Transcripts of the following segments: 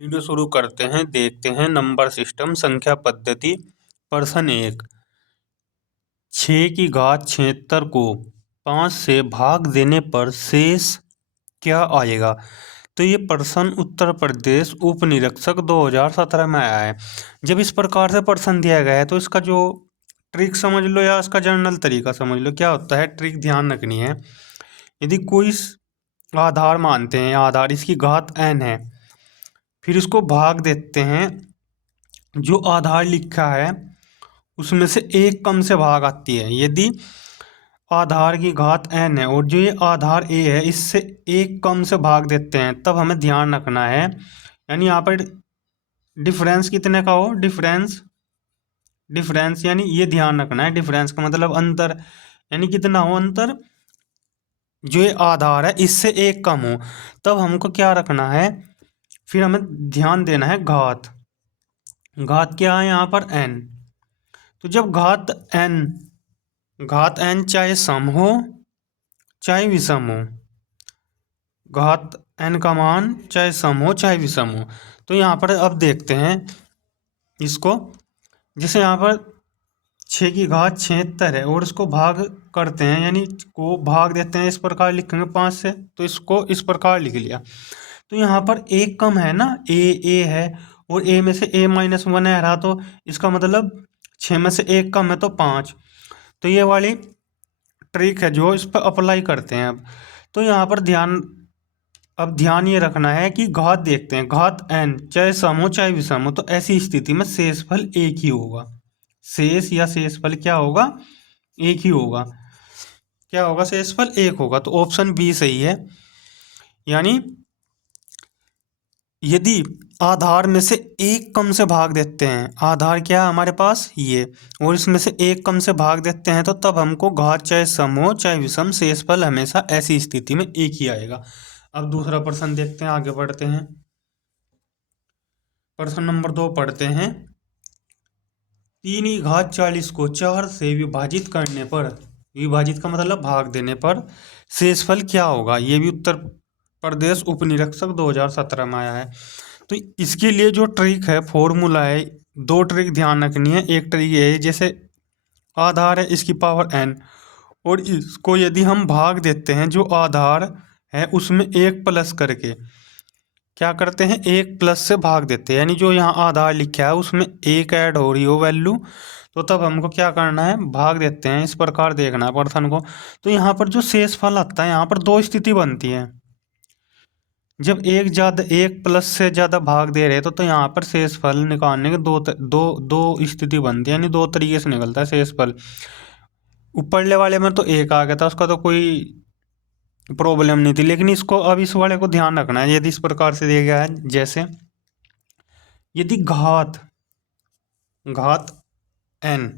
Video शुरू करते हैं। देखते हैं नंबर सिस्टम संख्या पद्धति। प्रश्न 1, 6 की घात 76 को 5 से भाग देने पर शेष क्या आएगा। तो ये प्रश्न उत्तर प्रदेश उप निरीक्षक 2017 में आया है। जब इस प्रकार से प्रश्न दिया गया है तो इसका जो ट्रिक समझ लो या इसका जनरल तरीका समझ लो। क्या होता है, ट्रिक ध्यान रखनी है। यदि कोई आधार मानते हैं, आधार इसकी घात n है, फिर इसको भाग देते हैं। जो आधार लिखा है उसमें से एक कम से भाग आती है। यदि आधार की घात n है और जो ये आधार a है इससे एक कम से भाग देते हैं, तब हमें ध्यान रखना है, यानी यहाँ पर डिफरेंस कितने का हो, डिफरेंस यानी ये ध्यान रखना है। डिफरेंस का मतलब अंतर, यानी कितना हो अंतर, जो ये आधार है इससे एक कम हो। तब हमको क्या रखना है, फिर हमें ध्यान देना है घात क्या है यहाँ पर n। तो जब घात n चाहे सम हो चाहे विषम हो, घात n का मान चाहे सम हो चाहे विषम हो, तो यहाँ पर अब देखते हैं इसको। जैसे यहाँ पर 6 की घात 76 है और इसको भाग करते हैं, यानी को भाग देते हैं, इस प्रकार लिखेंगे 5 से, तो इसको इस प्रकार लिख लिया। तो यहाँ पर एक कम है ना, ए है और ए में से a-1 है रहा, तो इसका मतलब 6 में से एक कम है तो 5। तो ये वाली ट्रिक है जो इस पर अप्लाई करते हैं। अब तो यहाँ पर ध्यान ये रखना है कि घात देखते हैं, घात n चाहे सम हो चाहे विषम हो, तो ऐसी स्थिति में शेषफल एक ही होगा। शेष या शेषफल क्या होगा, एक ही होगा। क्या होगा, शेषफल एक होगा। तो ऑप्शन बी सही है। यानी यदि आधार में से एक कम से भाग देते हैं, आधार क्या है हमारे पास ये, और इसमें से एक कम से भाग देते हैं, तो तब हमको घात चाहे सम हो चाहे विषम शेषफल हमेशा ऐसी स्थिति में एक ही आएगा। अब दूसरा प्रश्न देखते हैं, आगे बढ़ते हैं। प्रश्न नंबर 2 पढ़ते हैं। 3 की घात 40 को 4 से विभाजित करने पर, विभाजित का मतलब भाग देने पर, शेषफल क्या होगा। ये भी उत्तर प्रदेश उप निरीक्षक 2017 में आया है। तो इसके लिए जो ट्रिक है, फॉर्मूला है, दो ट्रिक ध्यान रखनी है। एक ट्रिक ये है, जैसे आधार है इसकी पावर n और इसको यदि हम भाग देते हैं, जो आधार है उसमें एक प्लस करके क्या करते हैं, एक प्लस से भाग देते हैं, यानी जो यहाँ आधार लिखा है उसमें एक ऐड हो रही हो वैल्यू, तो तब हमको क्या करना है, भाग देते हैं। इस प्रकार देखना है प्रश्न को। तो यहाँ पर जो शेषफल आता है, यहाँ पर दो स्थिति बनती है। जब एक प्लस से ज़्यादा भाग दे रहे तो यहाँ पर शेषफल निकालने के दो स्थिति बनती है, यानी दो तरीके से निकलता है शेषफल। ऊपरले वाले में तो एक आ गया था, उसका तो कोई प्रॉब्लम नहीं थी, लेकिन इसको अब इस वाले को ध्यान रखना है। यदि इस प्रकार से दिया गया है, जैसे यदि घात n,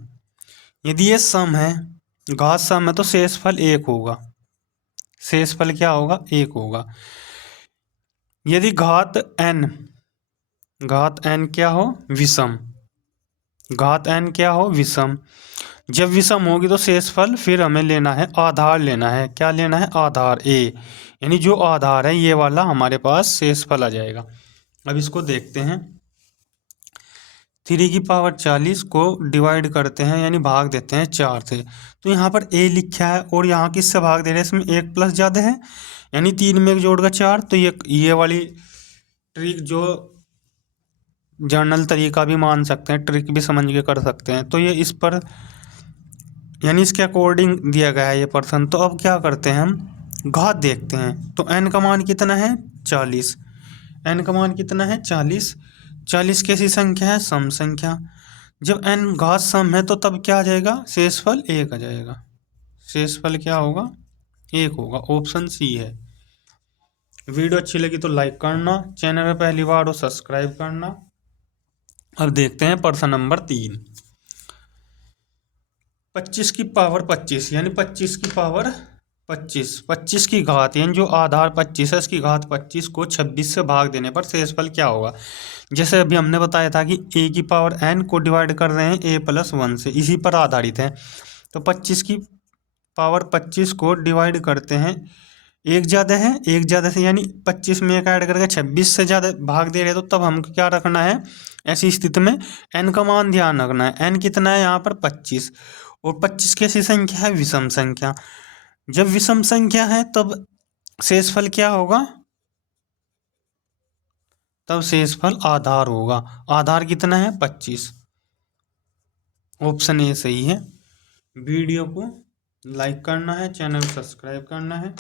यदि ये सम है, घात सम है, तो शेषफल एक होगा। शेषफल क्या होगा, एक होगा। यदि घात n क्या हो, विषम, घात n क्या हो, विषम। जब विषम होगी तो शेषफल फिर हमें लेना है, आधार लेना है। क्या लेना है, आधार a, यानी जो आधार है ये वाला हमारे पास शेषफल आ जाएगा। अब इसको देखते हैं। 3 की पावर 40 को डिवाइड करते हैं, यानी भाग देते हैं 4 से। तो यहाँ पर a लिखा है और यहाँ किससे भाग दे रहे हैं, इसमें एक प्लस ज़्यादा है, यानी 3 में एक जोड़ का 4। तो ये वाली ट्रिक जो जर्नल तरीका भी मान सकते हैं, ट्रिक भी समझ के कर सकते हैं। तो ये इस पर, यानी इसके अकॉर्डिंग दिया गया है ये प्रश्न। तो अब क्या करते हैं, हम घात देखते हैं। तो n का मान कितना है, 40। n का मान कितना है, 40। 40 कैसी संख्या है, सम संख्या। जब n घात सम है तो तब क्या आ जाएगा, शेषफल एक आ जाएगा। शेषफल क्या होगा, एक होगा। ऑप्शन सी है। वीडियो अच्छी लगी तो लाइक करना, चैनल में पहली बार हो सब्सक्राइब करना। अब देखते हैं प्रश्न नंबर 3। 25 यानी 25 की घात, यानी जो आधार 25 है इसकी घात 25 को 26 से भाग देने पर शेषफल क्या होगा। जैसे अभी हमने बताया था कि a⁴n को डिवाइड कर रहे हैं a+1 से, इसी पर आधारित है। तो 25 की पावर 25 को डिवाइड करते हैं एक ज़्यादा है, एक ज़्यादा से यानी 25 में एक ऐड करके 26 से ज़्यादा भाग दे रहे, तो तब हमको क्या रखना है, ऐसी स्थिति में n का मान ध्यान रखना है। n कितना है यहाँ पर 25, और 25 कैसी संख्या है, विषम संख्या। जब विषम संख्या है तब शेषफल क्या होगा, तब शेषफल आधार होगा। आधार कितना है, 25। ऑप्शन ए सही है। वीडियो को लाइक करना है, चैनल सब्सक्राइब करना है।